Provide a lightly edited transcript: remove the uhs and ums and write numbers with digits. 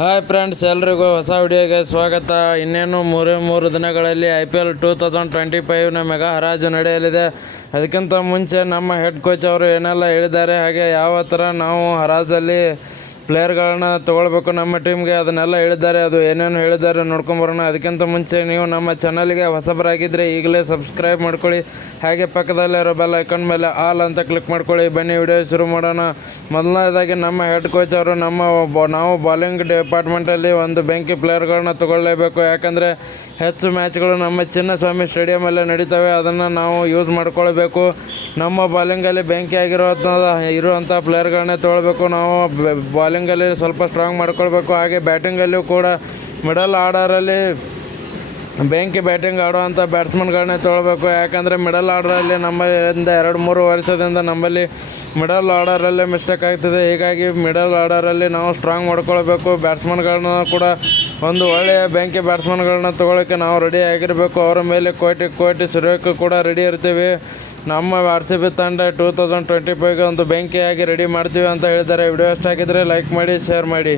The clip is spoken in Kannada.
ಹಾಯ್ ಫ್ರೆಂಡ್ಸ್, ಎಲ್ರಿಗೂ ಹೊಸ ವಿಡಿಯೋಗೆ ಸ್ವಾಗತ. ಇನ್ನೇನು ಮೂರು ದಿನಗಳಲ್ಲಿ IPL 2025ನ ಮೆಗಾ ಹರಾಜು ನಡೆಯಲಿದೆ. ಅದಕ್ಕಿಂತ ಮುಂಚೆ ನಮ್ಮ ಹೆಡ್ ಕೋಚ್ ಅವರು ಏನೆಲ್ಲ ಹೇಳಿದ್ದಾರೆ, ಹಾಗೆ ಯಾವ ಥರ ನಾವು ಹರಾಜಲ್ಲಿ ಪ್ಲೇಯರ್ಗಳನ್ನ ತೊಗೊಳ್ಬೇಕು ನಮ್ಮ ಟೀಮ್ಗೆ, ಅದನ್ನೆಲ್ಲ ಹೇಳಿದ್ದಾರೆ. ಅದು ಏನೇನು ಹೇಳಿದ್ದಾರೆ ನೋಡ್ಕೊಂಬರೋಣ. ಅದಕ್ಕಿಂತ ಮುಂಚೆ ನೀವು ನಮ್ಮ ಚಾನಲ್ಗೆ ಹೊಸಬರಾಗಿದ್ದರೆ ಈಗಲೇ ಸಬ್ಸ್ಕ್ರೈಬ್ ಮಾಡ್ಕೊಳ್ಳಿ, ಹಾಗೆ ಪಕ್ಕದಲ್ಲಿರೋ ಬೆಲ್ ಐಕಾನ್ ಮೇಲೆ ಆಲ್ ಅಂತ ಕ್ಲಿಕ್ ಮಾಡ್ಕೊಳ್ಳಿ. ಬನ್ನಿ ವಿಡಿಯೋ ಶುರು ಮಾಡೋಣ. ಮೊದಲನೇದಾಗಿ ನಮ್ಮ ಹೆಡ್ ಕೋಚ್ ಅವರು ನಾವು ಬಾಲಿಂಗ್ ಡಿಪಾರ್ಟ್ಮೆಂಟಲ್ಲಿ ಒಂದು ಬೆಂಕಿ ಪ್ಲೇಯರ್ಗಳನ್ನ ತೊಗೊಳ್ಳೇಬೇಕು. ಯಾಕಂದರೆ ಹೆಚ್ಚು ಮ್ಯಾಚ್ಗಳು ನಮ್ಮ ಚಿನ್ನಸ್ವಾಮಿ ಸ್ಟೇಡಿಯಮಲ್ಲೇ ನಡೀತವೆ, ಅದನ್ನು ನಾವು ಯೂಸ್ ಮಾಡ್ಕೊಳ್ಬೇಕು. ನಮ್ಮ ಬಾಲಿಂಗಲ್ಲಿ ಬೆಂಕಿ ಇರುವಂಥ ಪ್ಲೇಯರ್ಗಳನ್ನೇ ತೊಗೊಳ್ಬೇಕು. ನಾವು ಬಾಲಿಂಗಲ್ಲಿ ಸ್ವಲ್ಪ ಸ್ಟ್ರಾಂಗ್ ಮಾಡ್ಕೊಳ್ಬೇಕು. ಹಾಗೆ ಬ್ಯಾಟಿಂಗಲ್ಲೂ ಕೂಡ ಮಿಡಲ್ ಆರ್ಡರಲ್ಲಿ ಬೆಂಕಿ ಬ್ಯಾಟಿಂಗ್ ಆಡುವಂಥ ಬ್ಯಾಟ್ಸ್ಮನ್ಗಳನ್ನೇ ತೊಗೊಳ್ಬೇಕು. ಯಾಕಂದರೆ ಮಿಡಲ್ ಆರ್ಡರಲ್ಲಿ ನಮ್ಮಿಂದ 2-3 ವರ್ಷದಿಂದ ನಮ್ಮಲ್ಲಿ ಮಿಡಲ್ ಆರ್ಡರಲ್ಲೇ ಮಿಸ್ಟೇಕ್ ಆಗ್ತಿದೆ. ಹೀಗಾಗಿ ಮಿಡಲ್ ಆರ್ಡರಲ್ಲಿ ನಾವು ಸ್ಟ್ರಾಂಗ್ ಮಾಡ್ಕೊಳ್ಬೇಕು. ಬ್ಯಾಟ್ಸ್ಮನ್ಗಳನ್ನ ಕೂಡ ಒಂದು ಒಳ್ಳೆಯ ಬೆಂಕಿ ಬ್ಯಾಟ್ಸ್ಮನ್ಗಳನ್ನ ತೊಗೊಳ್ಳೋಕ್ಕೆ ನಾವು ರೆಡಿ ಆಗಿರಬೇಕು. ಅವರ ಮೇಲೆ ಕೋಟಿ ಸುರಿಯೋಕ್ಕೂ ಕೂಡ ರೆಡಿ ಇರ್ತೀವಿ. ನಮ್ಮ RCB ತಂಡ 2025ಗೆ ಒಂದು ಬೆಂಕಿಯಾಗಿ ರೆಡಿ ಮಾಡ್ತೀವಿ ಅಂತ ಹೇಳಿದ್ದಾರೆ. ವಿಡಿಯೋ ಇಷ್ಟ ಆಗಿದ್ದರೆ ಲೈಕ್ ಮಾಡಿ, ಶೇರ್ ಮಾಡಿ.